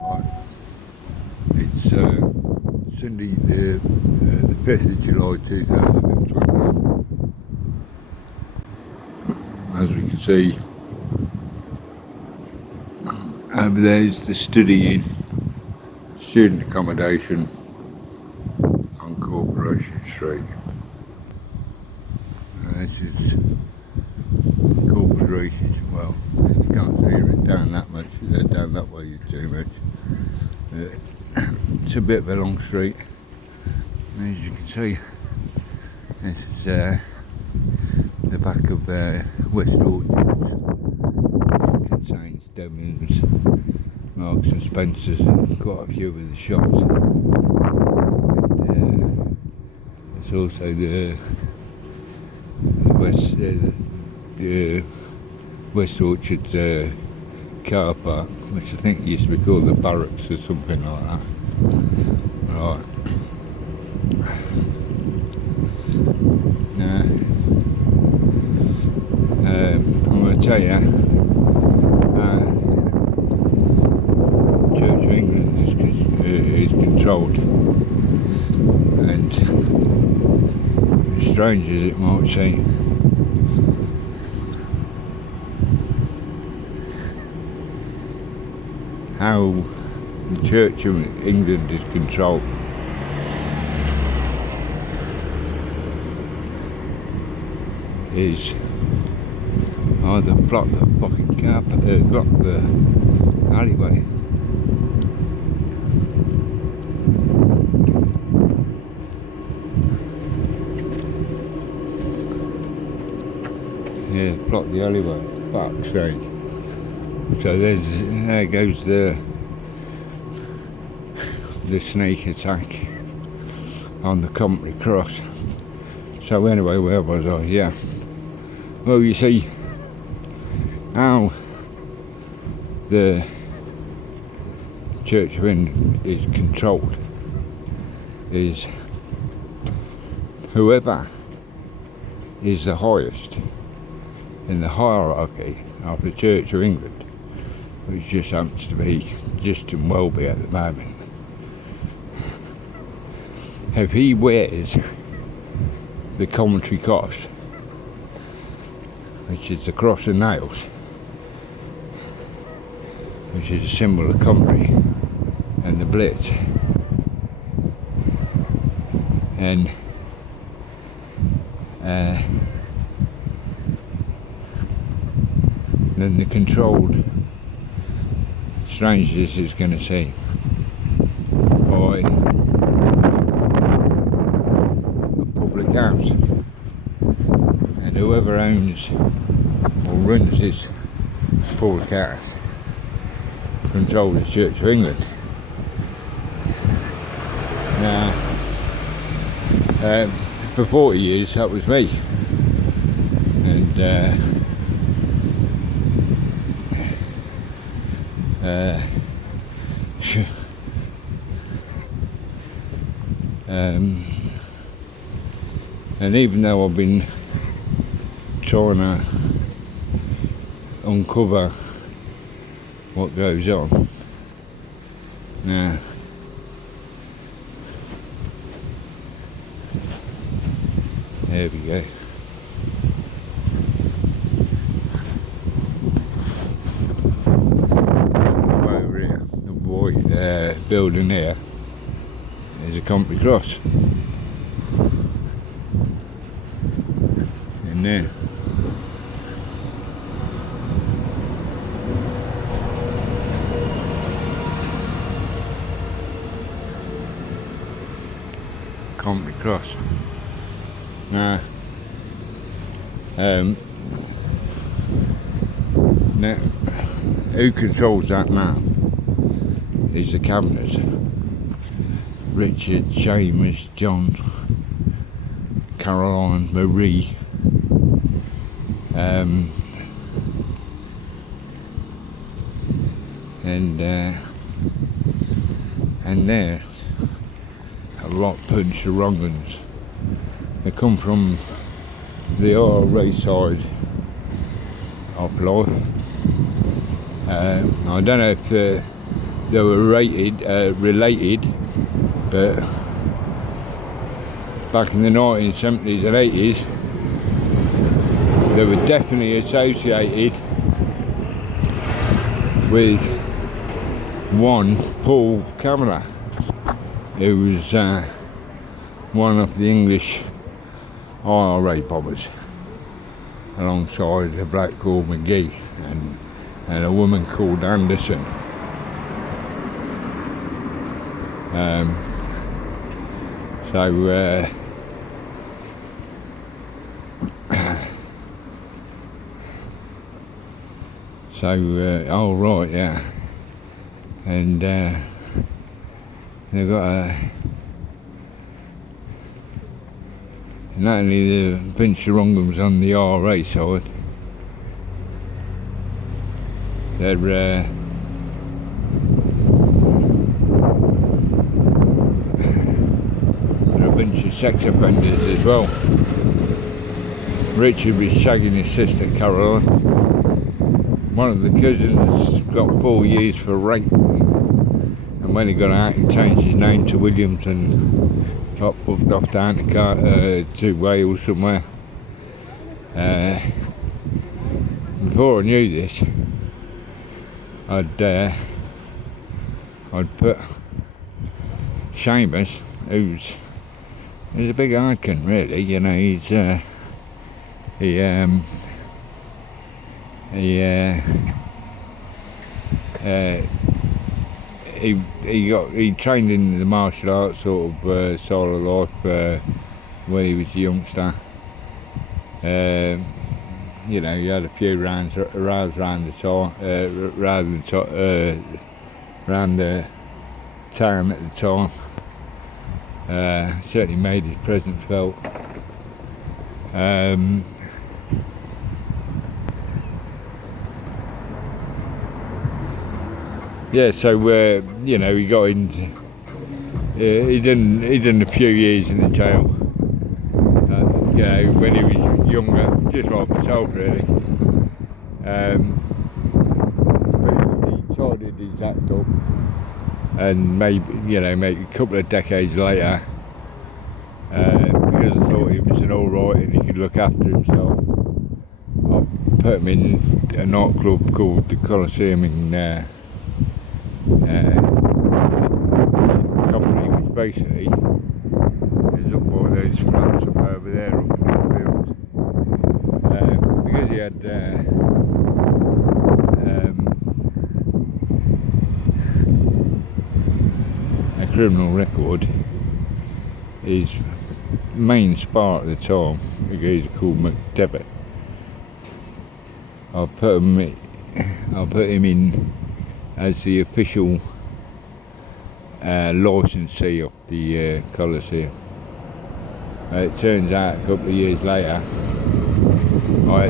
Right. It's Sunday the 5th of July 2021. As we can see, over there's the studying student accommodation on Corporation Street. This is Corporation, well, you can't see it down that much, down that way too much. It's a bit of a long street. As you can see, this is the back of West Orchards. It contains Demons, Marks and Spencers, and quite a few of the shops. And, it's also the West Orchards car park, which I think used to be called the barracks or something like that. Right. Now, I'm going to tell you, Church of England is controlled, and as strange as it might seem, how the Church of England is controlled is either block the fucking block the alleyway, block the alleyway. Fuck's sake. So there goes the sneak attack on the Company Cross. So anyway, where was I? Yeah. Well, you see how the Church of England is controlled is whoever is the highest in the hierarchy of the Church of England, which just happens to be Justin Welby at the moment. If he wears the Commentary Cross, which is the cross of nails, which is a symbol of Commentary and the Blitz, and then the controlled, strange as it's going to seem, by a public house, and whoever owns or runs this public house controls the Church of England. Now, for 40 years that was me, and and even though I've been trying to uncover what goes on, now there we go. Over here, the white building here is a Company Cross. In there. Company Cross. Now, now, who controls that now is the Cabinet. Richard, Seamus, John, Caroline, Marie, and they're a lot bunch of wrong ones. They come from the IRA side of life. I don't know if they were related, but back in the 1970s and 80s, they were definitely associated with one Paul Kavanagh, who was one of the English IRA bombers, alongside a bloke called McGee and a woman called Anderson. Oh right, yeah, and they've got not only the Vince Rongums on the RA side, they're a bunch of sex offenders as well. Richard was shagging his sister Caroline. One of the cousins got 4 years for rape, and when he got out he changed his name to Williams and got booked off down to Wales somewhere. Before I knew this, I'd put Seamus, who's a big icon really, you know, he trained in the martial arts sort of side of life when he was a youngster. You know, he had a few rounds around the time, around the town at the time. Certainly made his presence felt. Yeah, so you know, he got into he done a few years in the jail. You know, when he was younger, just like myself really. But he tidied his act up, and maybe, you know, maybe a couple of decades later, because I thought he was an alright and he could look after himself, I put him in a nightclub called the Coliseum in company, which basically is up by those flats up over there up in the fields. Because he had a criminal record, his main spar at the time, a geezer called McDevitt, I put him in as the official licensee of the Coliseum. It turns out a couple of years later I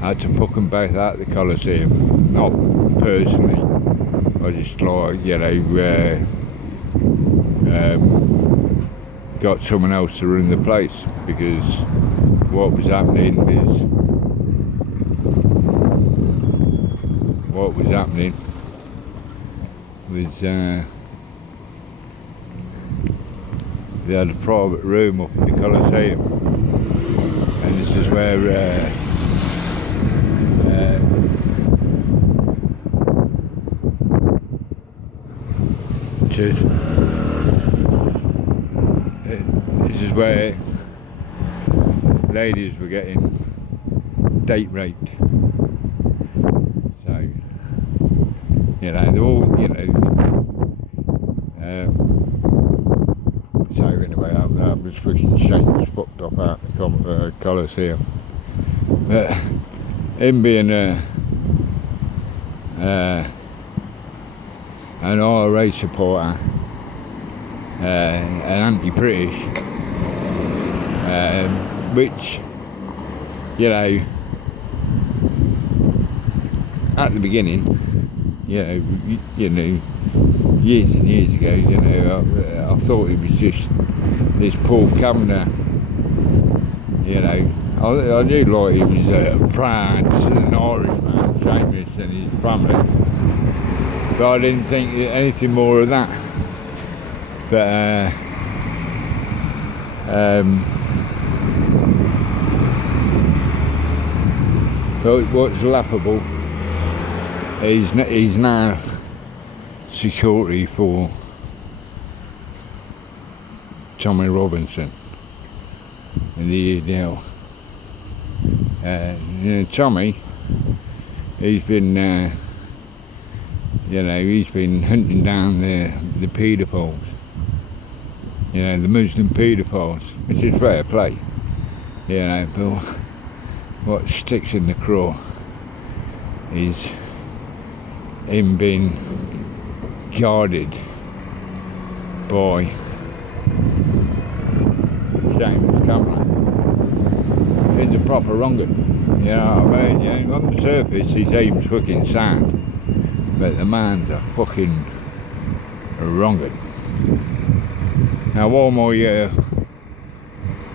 had to fuck them both out of the Coliseum. Not personally, I just, like, you know, got someone else to run the place, because what was happening was they had a private room up in the Coliseum, and this is where this is where ladies were getting date raped. So, you know, they're all, you know, so anyway, I was freaking shamed, fucked up out the Coliseum. But him being an IRA supporter, an anti-British, which, you know, at the beginning, you know, years and years ago, you know, I thought it was just this Paul Kavanagh, you know. I knew, like, he was proud Southern Irish man, Seamus and his family, but I didn't think anything more of that. But so what's laughable, he's now security for Tommy Robinson in the EDL. Tommy, he's been he's been hunting down the paedophiles, the Muslim paedophiles, which is fair play, but what sticks in the craw is him being guarded by James Cameron. It's a proper wrong'un, you know what I mean? On the surface he seems fucking sound, but the man's a fucking wrong'un. Now while I'm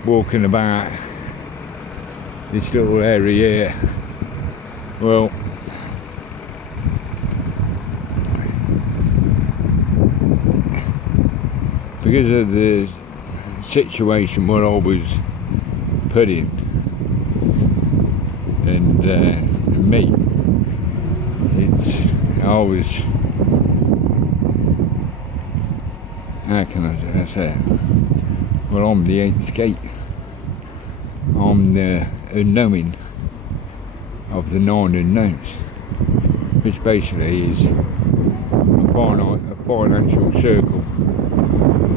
walking about this little area here, well, because of the situation where I was put in, and me, how can I say it? Well, I'm the 8th gate. I'm the unknowing of the 9 unknowns, which basically is a financial circle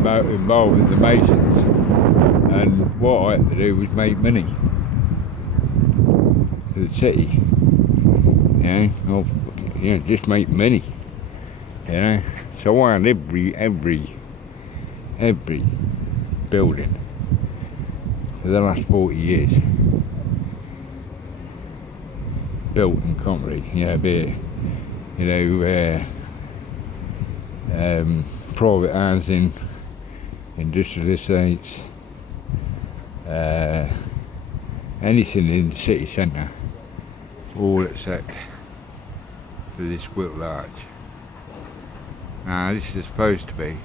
involved with the Masons, and what I had to do was make money for the city, just make money, so I had every building for the last 40 years built in concrete, be it, private housing, industrial estates, anything in the city centre, all except for this Whitlearch. Now this is supposed to be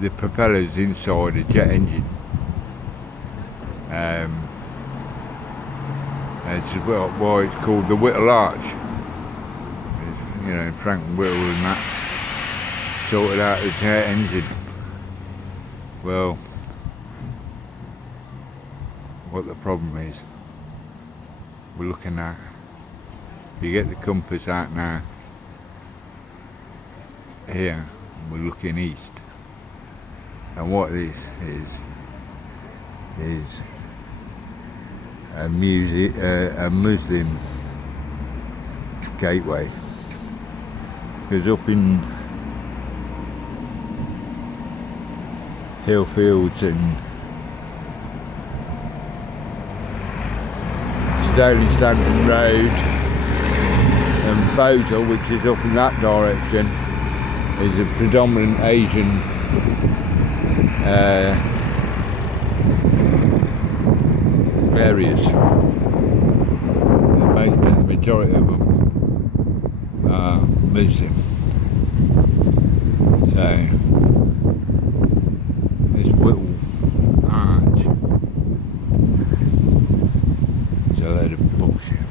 the propellers inside a jet engine. It's why it's called the Whitlearch. Frank Whittle and that sorted out the jet engine. Well, what the problem is, we're looking at, if you get the compass out now, here we're looking east, and what this is a Muslim gateway, because up in Hillfields and Stony Stanton Road and Bozel, which is up in that direction, is a predominant Asian areas. The majority of them are Muslim. So this Whitlearch is a load of bullshit.